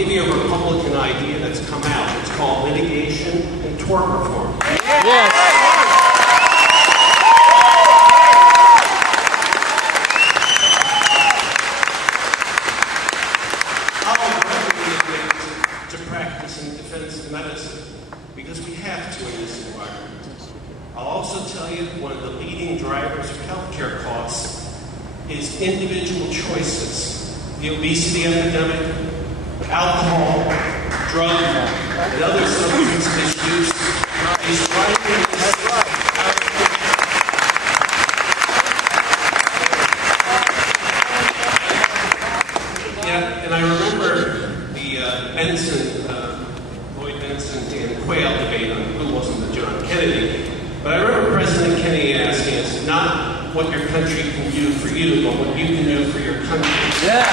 give you a Republican idea that's come out. It's called litigation and tort reform. Yes. I'll recommend to practice in defensive medicine because we have to in this environment. I'll also tell you one of the leading drivers of healthcare costs is individual choices. The obesity epidemic, alcohol, drug, and other substance misuse is driving this. Yeah, and I remember the Lloyd Benson and Quayle debate on who wasn't the John Kennedy. But I remember President Kennedy asking us not what your country can do for you, but what you can do for your country. Yeah.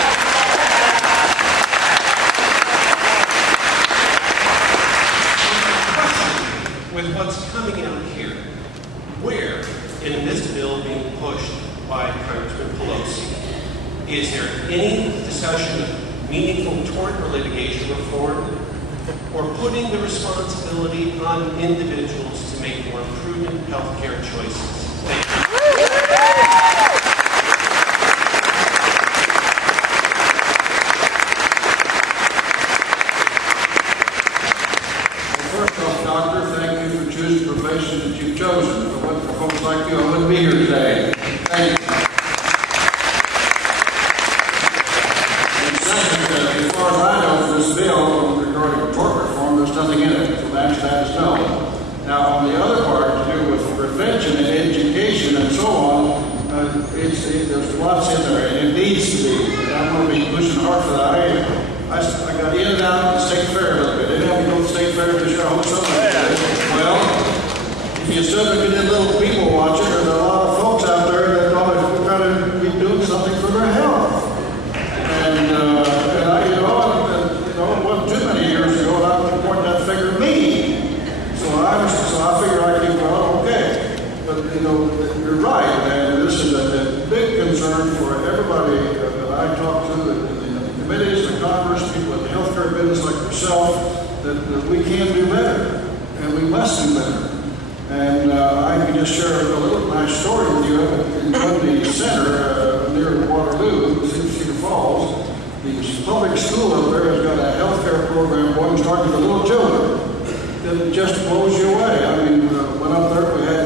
With what's coming out here, where in this bill being pushed by Congressman Pelosi, is there any discussion of meaningful tort or litigation reform, or putting the responsibility on individuals to make more prudent health care choices? Thank you. First off, Doctor, thank you for choosing the profession that you've chosen. If it wasn't for folks like you, I wouldn't be here today. Thank you. And second, as far as I know, for this bill regarding tort reform, there's nothing in it. So the answer to that is no. Now, on the other part, to do with prevention and education and so on, there's lots in there, and it needs to be. I'm going to be pushing hard for that. I got in and out of the state fair a little bit. Didn't have to go to the state fair this year. I hope so. Well, if you still look at the little people watching, there's a lot of folks out there that ought to try to be doing something for their health. And it wasn't too many years ago, and I was pointing that finger at me. So I figured I could go, okay. But you're right, and this is a big concern for everybody that I talk to, the committees, the Congress, people in the healthcare business like yourself, that we can do better, and we must do better. And I can just share a little nice story with you. In Bundy Center near Waterloo, Cedar Falls, the public school over there has got a healthcare program going starting for little children that just blows you away. I mean, went up there, we had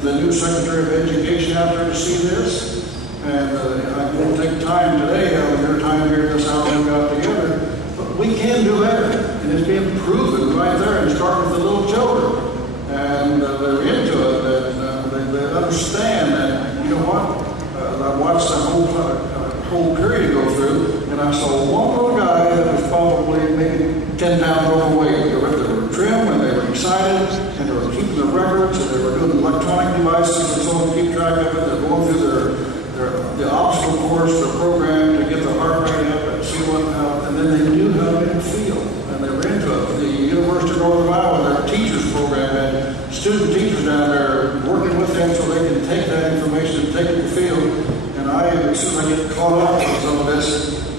the new Secretary of Education out there to see this, and I won't take time today, your time here, this hour we got together, but we can do better, and it's being proven right there, and starting with the little children, and they're into it, and they understand that, you know what, I watched the whole period go through, and I saw one little guy that was probably maybe 10 pounds overweight. They were trim, and they were excited, and they were keeping the records, and they were doing electronic devices and so on to keep track of it. They're going through the obstacle course, their program to get their heart rate up and see what, and then they knew how to make it feel, and they were into it. The University of Northern Iowa, their teachers program, had student teachers down there working with them so they can take that information and take it to the field. And as soon as I get caught up with some of this,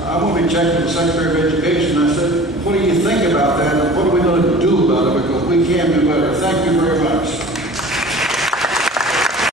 I'm going to be checking the Secretary of Education. I said, what do you think about that, and what are we going to do about it? Because we can do better. Thank you very much.